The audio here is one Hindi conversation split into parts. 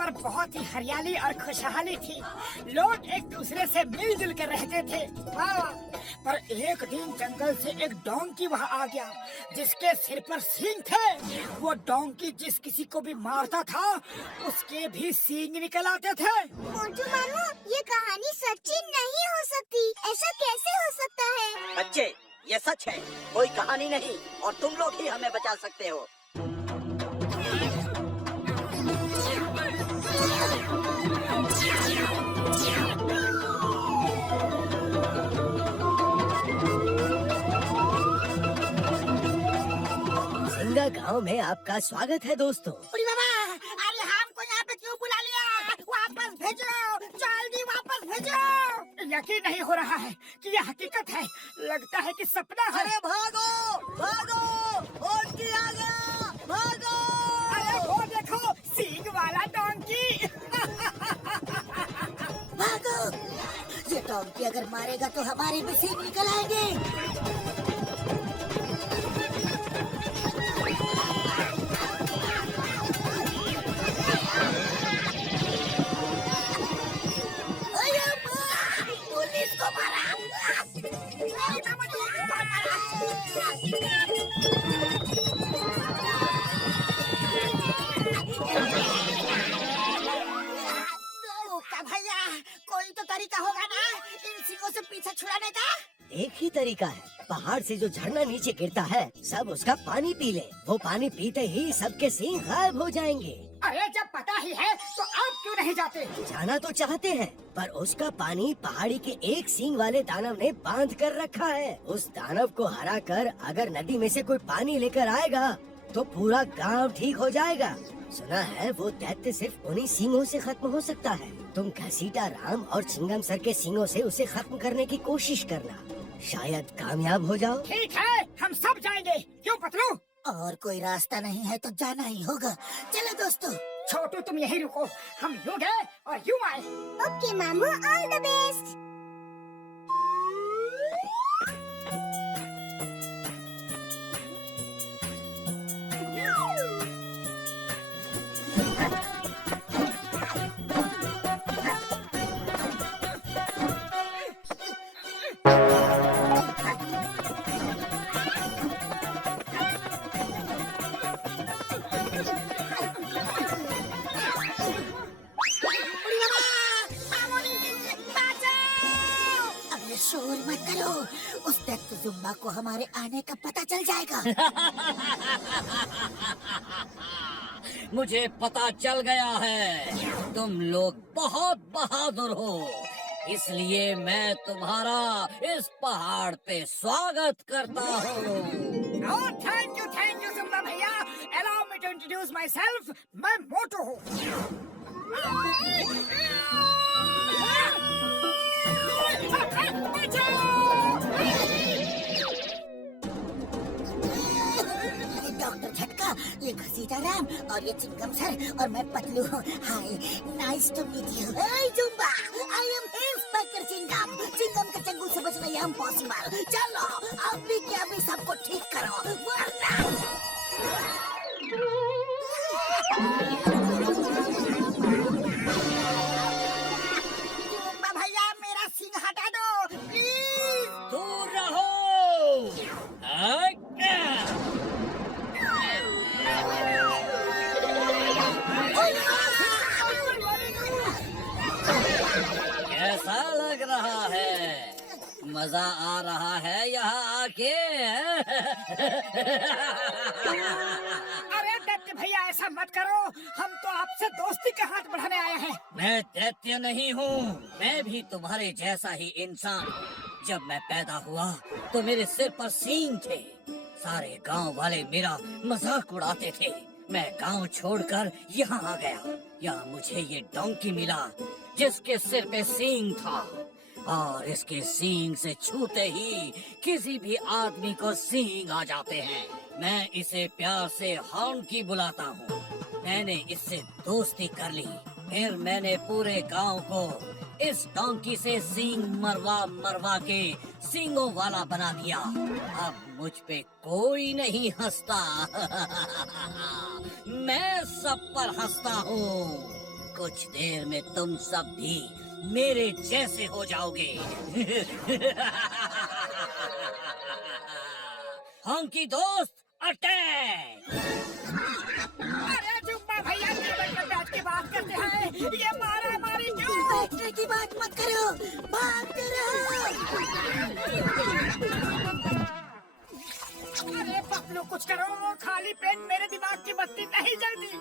पर बहुत ही हरियाली और खुशहाली थी। लोग एक दूसरे से मिलजुल कर रहते थे। हाँ, पर एक दिन जंगल से एक डोंकी वहाँ आ गया जिसके सिर पर सींग थे। वो डोंकी जिस किसी को भी मारता था उसके भी सींग निकल आते थे। मोटू मामू, ये कहानी सच्ची नहीं हो सकती। ऐसा कैसे हो सकता है? बच्चे, ये सच है, कोई कहानी नहीं और तुम लोग ही हमें बचा सकते हो। सिंगा गांव में आपका स्वागत है दोस्तों। अरे बाबा, अरे हमको यहाँ पे क्यों बुला लिया? वापस भेजो, जल्दी वापस भेजो। यकीन नहीं हो रहा है कि यह हकीकत है। लगता है कि सपना है। अरे भागो भागो, डोंकी आ गया, भागो। अरे वो देखो, सींग वाला डोंकी। भागो, ये डोंकी अगर मारेगा तो हमारे भी सींग निकल आएंगे। पुलिस को मारा। भैया, कोई तो तरीका होगा ना इन सींगों से पीछे छुड़ाने का? एक ही तरीका है, पहाड़ से जो झरना नीचे गिरता है सब उसका पानी पी ले। वो पानी पीते ही सबके सींग गायब हो जाएंगे। अरे जब पता ही है तो आप क्यों नहीं जाते? जाना तो चाहते हैं, पर उसका पानी पहाड़ी के एक सींग वाले दानव ने बांध कर रखा है। उस दानव को हरा कर अगर नदी में से कोई पानी लेकर आएगा तो पूरा गांव ठीक हो जाएगा। सुना है वो दैत्य सिर्फ उन्हीं सींगों से खत्म हो सकता है। तुम घसीटा राम और चिंगम सर के सींगों से उसे खत्म करने की कोशिश करना, शायद कामयाब हो जाओ। ठीक है, हम सब जाएंगे। क्यों पतलू? और कोई रास्ता नहीं है तो जाना ही होगा। चलो दोस्तों। छोटू तुम यहीं रुको, हम यूँ गए और यूँ आए। ओके मामू, ऑल द बेस्ट। शोर मत करो, उस दैत्य जुम्बा को हमारे आने का पता चल जाएगा। मुझे पता चल गया है, तुम लोग बहुत बहादुर हो, इसलिए मैं तुम्हारा इस पहाड़ पे स्वागत करता हूँ। थैंक यू जुम्बा भैया। Allow me to introduce myself. मैं मोटू हूँ। डॉक्टर झटका, ये घसीटा राम और ये चिंगम सर और मैं पतलू हूँ। Hi, nice to meet you. Hey Jumba, I am inspector Chingum. Chingum के चंगुल से बचना ये इम्पॉसिबल। चलो अभी के अभी सबको ठीक करो, वरना भैया मेरा सिंह हटा दो प्लीज। दूर रहो। कैसा लग रहा है? मजा आ रहा है यहाँ आके? अरे दैत्य भैया ऐसा मत करो, हम तो आपसे दोस्ती का हाथ बढ़ाने आए हैं। मैं दैत्य नहीं हूँ, मैं भी तुम्हारे जैसा ही इंसान। जब मैं पैदा हुआ तो मेरे सिर पर सींग थे। सारे गांव वाले मेरा मजाक उड़ाते थे। मैं गांव छोड़कर यहाँ आ गया। यहाँ मुझे ये डोंकी मिला जिसके सिर पे सींग था, और इसके सींग से छूते ही किसी भी आदमी को सींग आ जाते हैं। मैं इसे प्यार से हॉन्की बुलाता हूँ। मैंने इससे दोस्ती कर ली, फिर मैंने पूरे गांव को इस डोंकी से सींग मरवा मरवा के सींगों वाला बना दिया। अब मुझ पे कोई नहीं हंसता। मैं सब पर हंसता हूँ। कुछ देर में तुम सब भी मेरे जैसे हो जाओगे। हॉन्की दोस्त अटैक! अरे जुम्मा भैया टेबल पर बैठ के बात करते हैं, ये मारा मारी क्यों? बैठने की बात मत करो, भागते रहो। अरे पतलू कुछ करो, खाली पेट मेरे दिमाग की बत्ती नहीं जलती।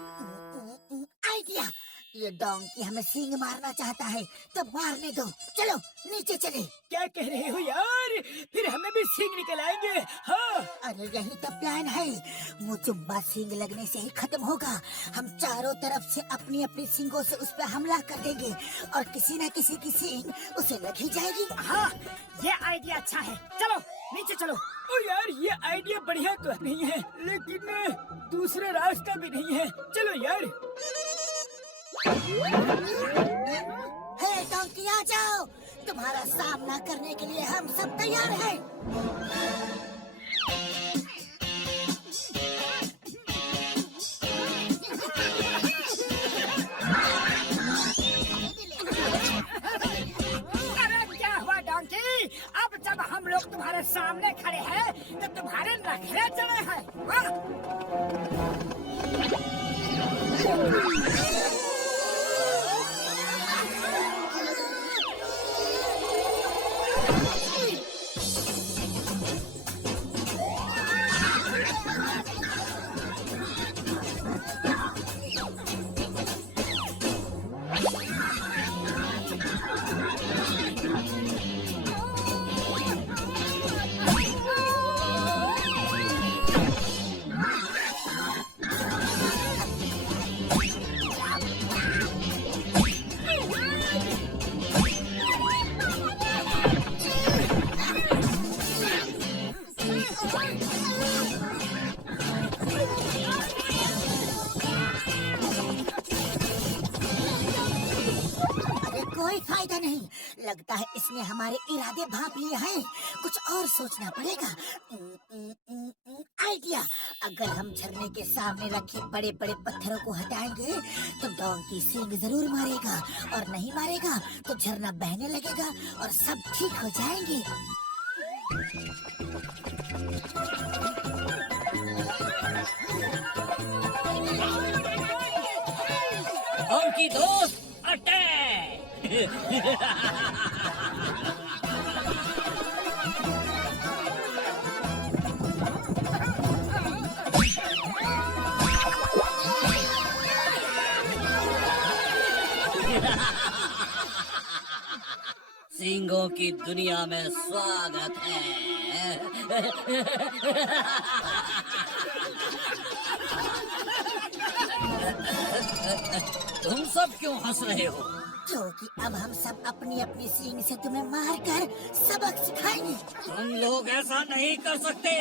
आइडिया, ये डोंकी हमें सींग मारना चाहता है, तो मारने दो। चलो नीचे चले। क्या कह रहे हो यार? फिर हमें भी सींग निकल आएंगे। हाँ अरे यही तो प्लान है। वो जुम्बा सींग लगने से ही खत्म होगा। हम चारों तरफ से अपनी अपनी सींगों से उस पर हमला कर देंगे और किसी न किसी की सींग उसे लग ही जाएगी। हाँ, ये आइडिया अच्छा है। चलो नीचे चलो। ओ यार, ये आइडिया बढ़िया तो नहीं है, लेकिन दूसरा रास्ता भी नहीं है। चलो यार। हे डोंकी, आ जाओ, तुम्हारा सामना करने के लिए हम सब तैयार हैं। अरे क्या हुआ डोंकी? अब जब हम लोग तुम्हारे सामने खड़े हैं, तो तुम्हारे नखरे चढ़े हैं। हाँ? कोई फायदा नहीं, लगता है इसने हमारे इरादे भांप लिए हैं। कुछ और सोचना पड़ेगा। आइडिया, अगर हम झरने के सामने रखे बड़े बड़े पत्थरों को हटाएंगे तो डोंकी सींग जरूर मारेगा, और नहीं मारेगा तो झरना बहने लगेगा और सब ठीक हो जाएंगे। हॉन्की दोस्त अटैक! सींगों की दुनिया में स्वागत है। तुम सब क्यों हंस रहे हो? क्योंकि अब हम सब अपनी अपनी सींग से तुम्हें मारकर सबक सिखाएंगे। तुम लोग ऐसा नहीं कर सकते।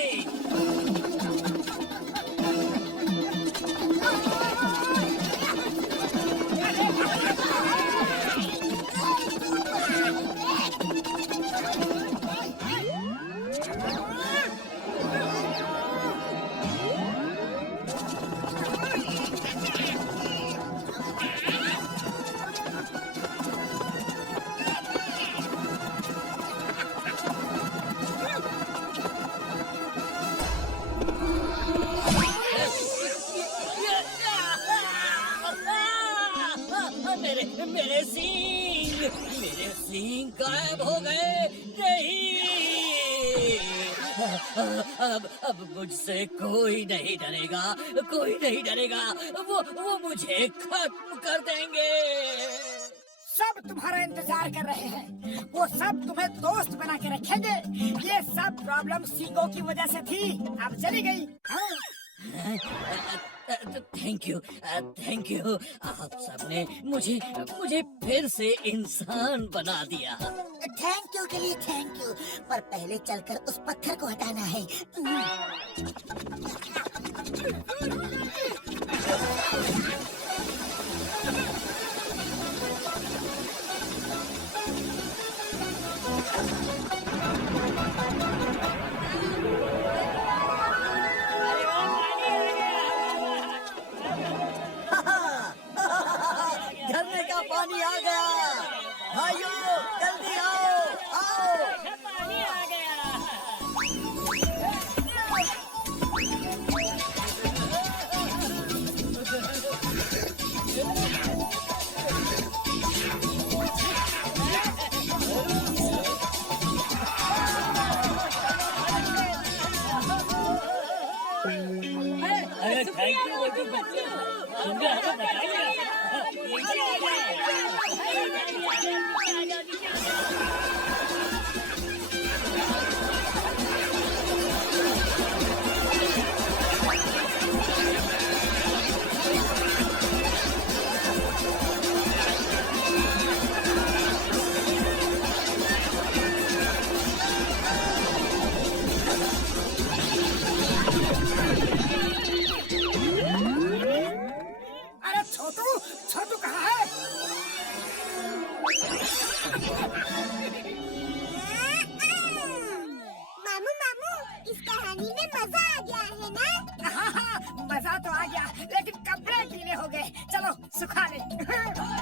मेरे सींग गायब हो गए। नहीं, अब मुझसे कोई नहीं डरेगा, कोई नहीं डरेगा। वो मुझे खत्म कर देंगे। सब तुम्हारा इंतजार कर रहे हैं। वो सब तुम्हें दोस्त बना के रखेंगे। ये सब प्रॉब्लम सींगों की वजह से थी, अब चली गई। हाँ? Thank you, thank you. आप सबने मुझे फिर से इंसान बना दिया। थैंक यू के लिए थैंक यू, पर पहले चलकर उस पत्थर को हटाना है। झरने पानी आ गया। भाइयों जल्दी आओ, आओ। पानी आ गया। अरे थैंक यू बेटी बच्चे, तुमने हमें बचाया। अरे छोटू, छोटू कहाँ है? मामू मामू, इस कहानी में मजा आ गया है ना? हाँ हाँ, मजा तो आ गया, लेकिन कपड़े गीले हो गए। चलो सुखा ले।